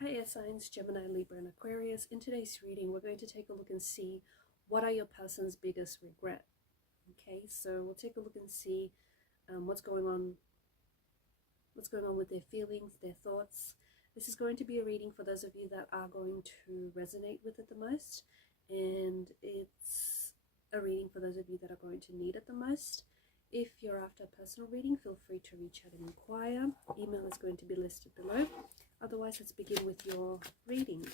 Hi air signs, Gemini, Libra and Aquarius. In today's reading, we're going to take a look and see what are your person's biggest regret. Okay, so we'll take a look and see what's going on with their feelings, their thoughts. This is going to be a reading for those of you that are going to resonate with it the most, and it's a reading for those of you that are going to need it the most. If you're after a personal reading, feel free to reach out and inquire. Email is going to be listed below. Otherwise, let's begin with your reading.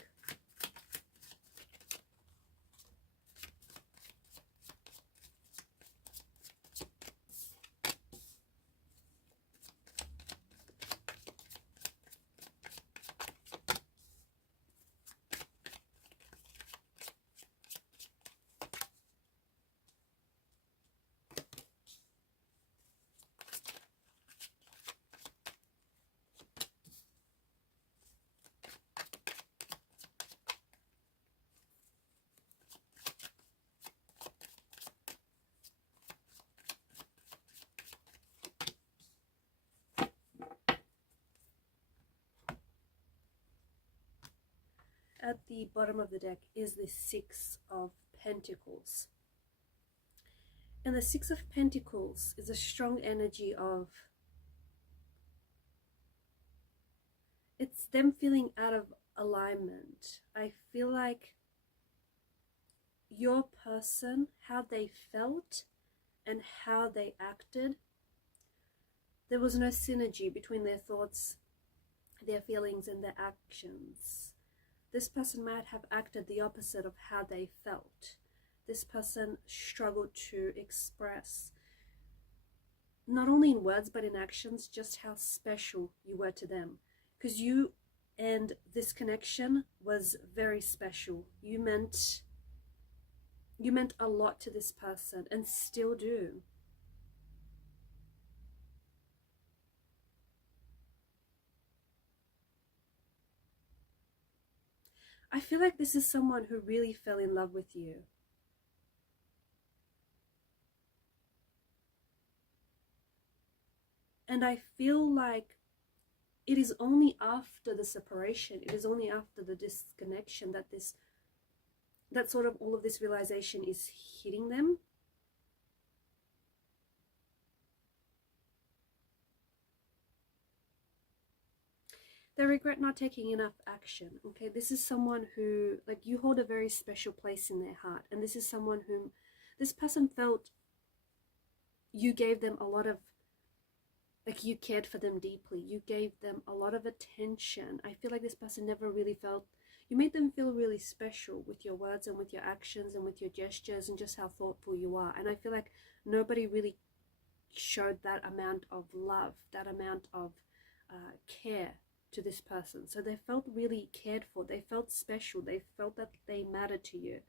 At the bottom of the deck is the Six of Pentacles. And the Six of Pentacles is a strong energy of, it's them feeling out of alignment. I feel like your person, how they felt and how they acted, there was no synergy between their thoughts, their feelings and their actions. This person might have acted the opposite of how they felt. This person struggled to express, not only in words but in actions, just how special you were to them. Because you and this connection was very special. You meant a lot to this person and still do. I feel like this is someone who really fell in love with you. And I feel like it is only after the separation, it is only after the disconnection that sort of all of this realization is hitting them. They regret not taking enough action. Okay, this is someone who, like, you hold a very special place in their heart, and this is someone whom this person felt you gave them a lot of, like, you cared for them deeply, you gave them a lot of attention. I feel like this person never really felt, you made them feel really special with your words and with your actions and with your gestures and just how thoughtful you are. And I feel like nobody really showed that amount of love, that amount of care to this person. So they felt really cared for, they felt special, they felt that they mattered to you.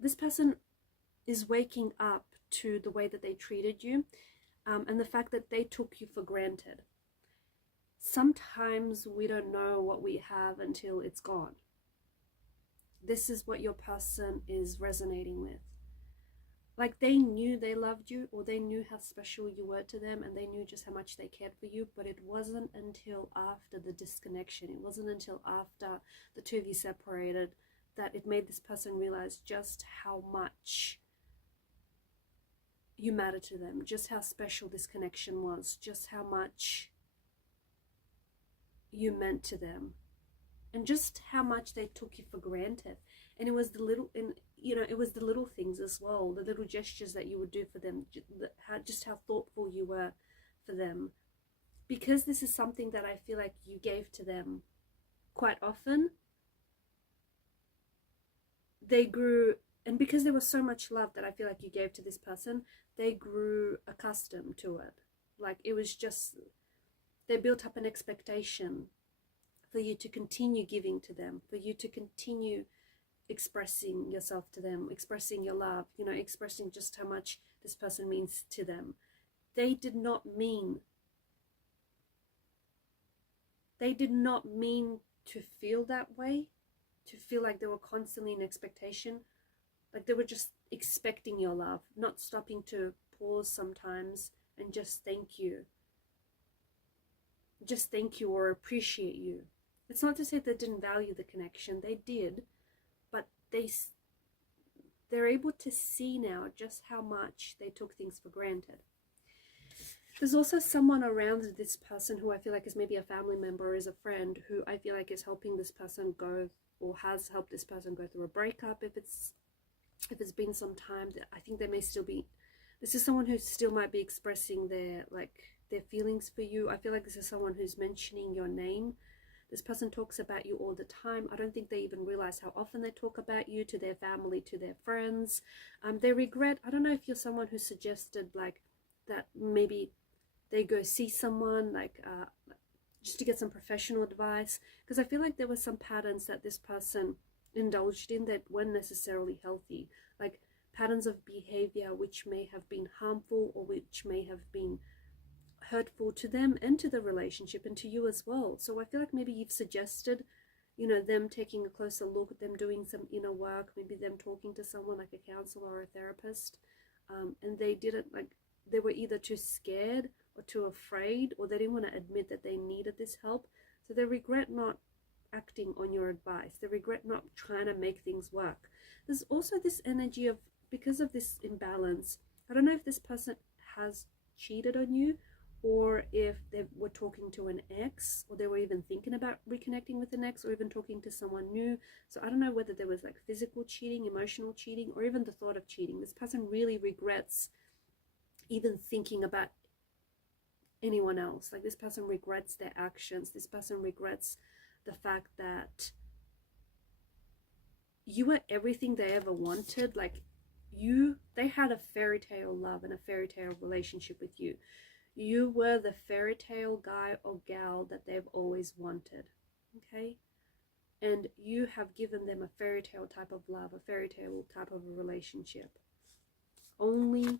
This person is waking up to the way that they treated you, and the fact that they took you for granted. Sometimes we don't know what we have until it's gone. This is what your person is resonating with. Like, they knew they loved you, or they knew how special you were to them, and they knew just how much they cared for you, but it wasn't until after the disconnection, it wasn't until after the two of you separated, that it made this person realize just how much you matter to them, just how special this connection was, just how much you meant to them, and just how much they took you for granted. And it was the little, it was the little things as well, the little gestures that you would do for them, just how thoughtful you were for them. Because this is something that I feel like you gave to them quite often, they grew, and because there was so much love that I feel like you gave to this person, they grew accustomed to it. Like, it was just, they built up an expectation for you to continue giving to them, for you to continue expressing yourself to them, expressing your love, expressing just how much this person means to them. They did not mean to feel that way, to feel like they were constantly in expectation. Like, they were just expecting your love, not stopping to pause sometimes and just thank you or appreciate you. It's not to say they didn't value the connection. They did, but they're able to see now just how much they took things for granted. There's also someone around this person who I feel like is maybe a family member or is a friend, who I feel like is helping this person go, or has helped this person go through a breakup. If it's been some time, that I think they may still be, this is someone who still might be expressing their feelings for you. I feel like this is someone who's mentioning your name. This person talks about you all the time. I don't think they even realize how often they talk about you to their family, to their friends. They regret, I don't know if you're someone who suggested like that maybe they go see someone just to get some professional advice, because I feel like there were some patterns that this person indulged in that weren't necessarily healthy, like patterns of behavior which may have been harmful or which may have been hurtful to them and to the relationship and to you as well. So I feel like maybe you've suggested, you know, them taking a closer look at them, doing some inner work, maybe them talking to someone like a counselor or a therapist, and they didn't, like, they were either too scared or too afraid, or they didn't want to admit that they needed this help. So they regret not acting on your advice. They regret not trying to make things work. There's also this energy of, because of this imbalance, I don't know if this person has cheated on you, or if they were talking to an ex, or they were even thinking about reconnecting with an ex, or even talking to someone new. So I don't know whether there was like physical cheating, emotional cheating, or even the thought of cheating. This person really regrets even thinking about anyone else. Like, this person regrets their actions. This person regrets the fact that you were everything they ever wanted. Like, they had a fairy tale love and a fairy tale relationship with you. You were the fairy tale guy or gal that they've always wanted, okay? And you have given them a fairy tale type of love, a fairy tale type of a relationship. Only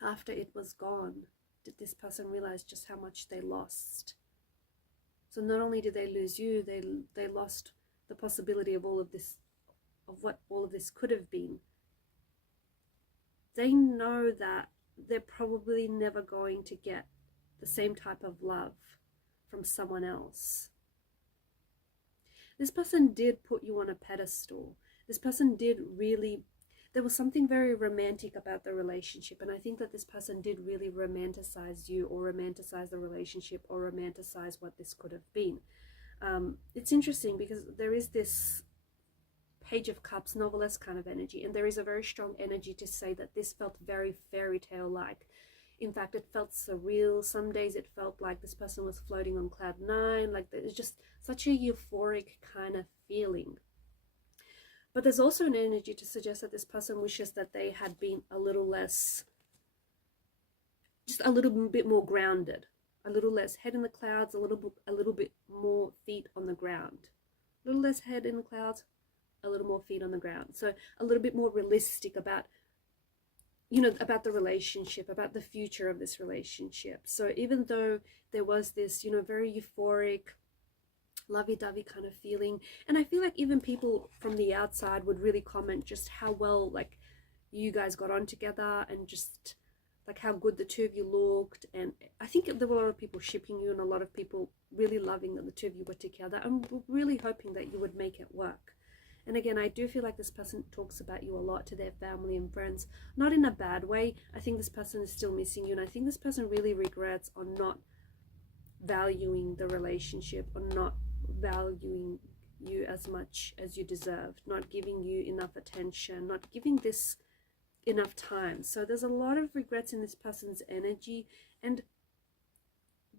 after it was gone did this person realize just how much they lost. So not only did they lose you, they lost the possibility of all of this, of what all of this could have been. They know that they're probably never going to get the same type of love from someone else. This person did put you on a pedestal. This person did really, there was something very romantic about the relationship, and I think that this person did really romanticize you, or romanticize the relationship, or romanticize what this could have been. It's interesting because there is this Page of Cups, novelist kind of energy, and there is a very strong energy to say that this felt very fairy tale like. In fact, it felt surreal. Some days it felt like this person was floating on cloud 9, like it's just such a euphoric kind of feeling. But there's also an energy to suggest that this person wishes that they had been a little less, just a little bit more grounded, a little less head in the clouds, a little bit more feet on the ground, a little less head in the clouds, a little more feet on the ground. So a little bit more realistic about, you know, about the relationship, about the future of this relationship. So even though there was this, you know, very euphoric, lovey-dovey kind of feeling, and I feel like even people from the outside would really comment just how well, like, you guys got on together, and just like how good the two of you looked. And I think there were a lot of people shipping you, and a lot of people really loving that the two of you were together, and really hoping that you would make it work. And again, I do feel like this person talks about you a lot to their family and friends, not in a bad way. I think this person is still missing you, and I think this person really regrets on not valuing the relationship, or not valuing you as much as you deserved, not giving you enough attention, not giving this enough time. So there's a lot of regrets in this person's energy, and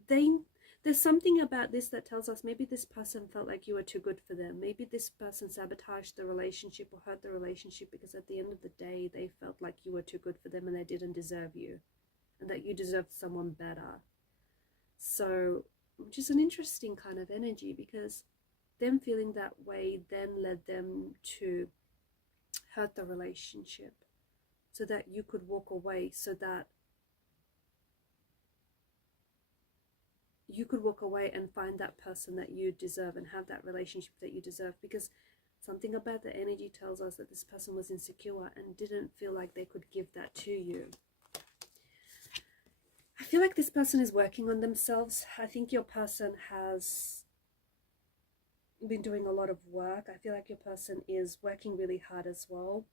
there's something about this that tells us maybe this person felt like you were too good for them. Maybe this person sabotaged the relationship or hurt the relationship because at the end of the day, they felt like you were too good for them and they didn't deserve you, and that you deserved someone better. So, which is an interesting kind of energy, because them feeling that way then led them to hurt the relationship so that you could walk away, so that you could walk away and find that person that you deserve and have that relationship that you deserve. Because something about the energy tells us that this person was insecure and didn't feel like they could give that to you. I feel like this person is working on themselves. I think your person has been doing a lot of work. I feel like your person is working really hard as well.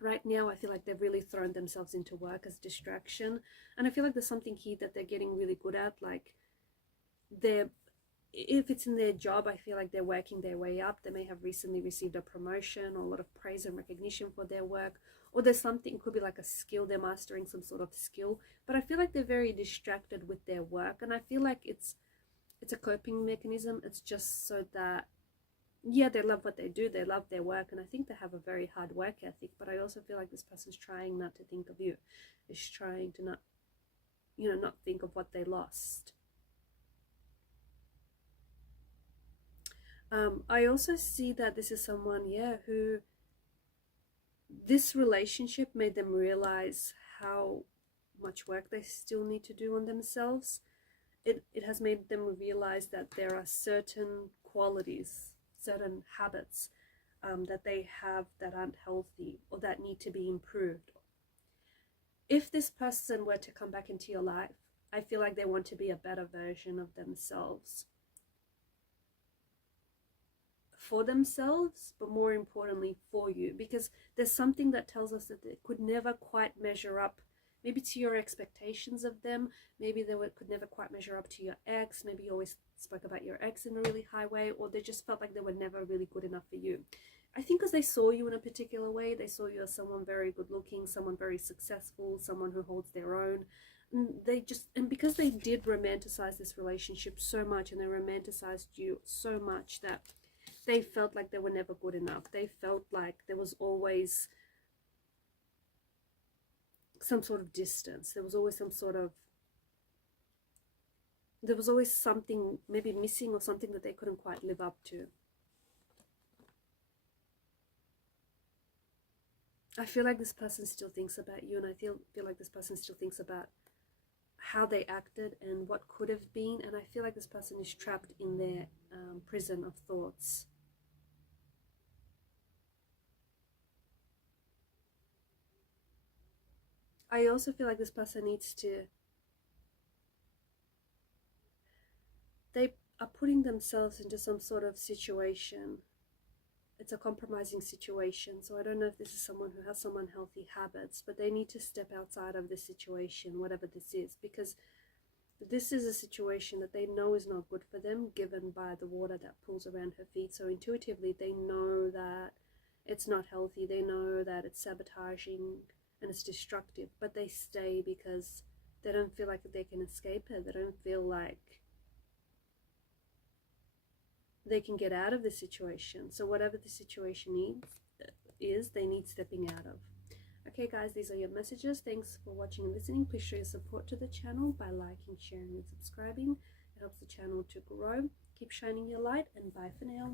Right now, I feel like they've really thrown themselves into work as distraction. And I feel like there's something here that they're getting really good at. Like, if it's in their job, I feel like they're working their way up. They may have recently received a promotion or a lot of praise and recognition for their work. Or there's something, it could be like a skill, they're mastering some sort of skill. But I feel like they're very distracted with their work. And I feel like it's a coping mechanism. It's just so that, yeah, they love what they do, they love their work, and I think they have a very hard work ethic. But I also feel like this person's trying not to think of you, is trying to not, not think of what they lost. I also see that this is someone, yeah, who this relationship made them realize how much work they still need to do on themselves. It has made them realize that there are certain qualities, certain habits that they have that aren't healthy or that need to be improved. If this person were to come back into your life, I feel like they want to be a better version of themselves. For themselves, but more importantly for you, because there's something that tells us that they could never quite measure up, maybe to your expectations of them. Maybe they could never quite measure up to your ex. Maybe you always spoke about your ex in a really high way, or they just felt like they were never really good enough for you. I think because they saw you in a particular way, they saw you as someone very good looking, someone very successful, someone who holds their own. And because they did romanticize this relationship so much, and they romanticized you so much, that they felt like they were never good enough. They felt like there was always some sort of distance. There was always something maybe missing, or something that they couldn't quite live up to. I feel like this person still thinks about you, and I feel like this person still thinks about how they acted and what could have been. And I feel like this person is trapped in their prison of thoughts. I also feel like this person needs to, they are putting themselves into some sort of situation. It's a compromising situation. So I don't know if this is someone who has some unhealthy habits, but they need to step outside of this situation, whatever this is, because this is a situation that they know is not good for them, given by the water that pulls around her feet. So intuitively, they know that it's not healthy. They know that it's sabotaging and it's destructive, but they stay because they don't feel like they can escape it. They don't feel like they can get out of the situation. So whatever the situation is, they need stepping out of. Okay guys, these are your messages. Thanks for watching and listening. Please show your support to the channel by liking, sharing and subscribing. It helps the channel to grow. Keep shining your light, and bye for now.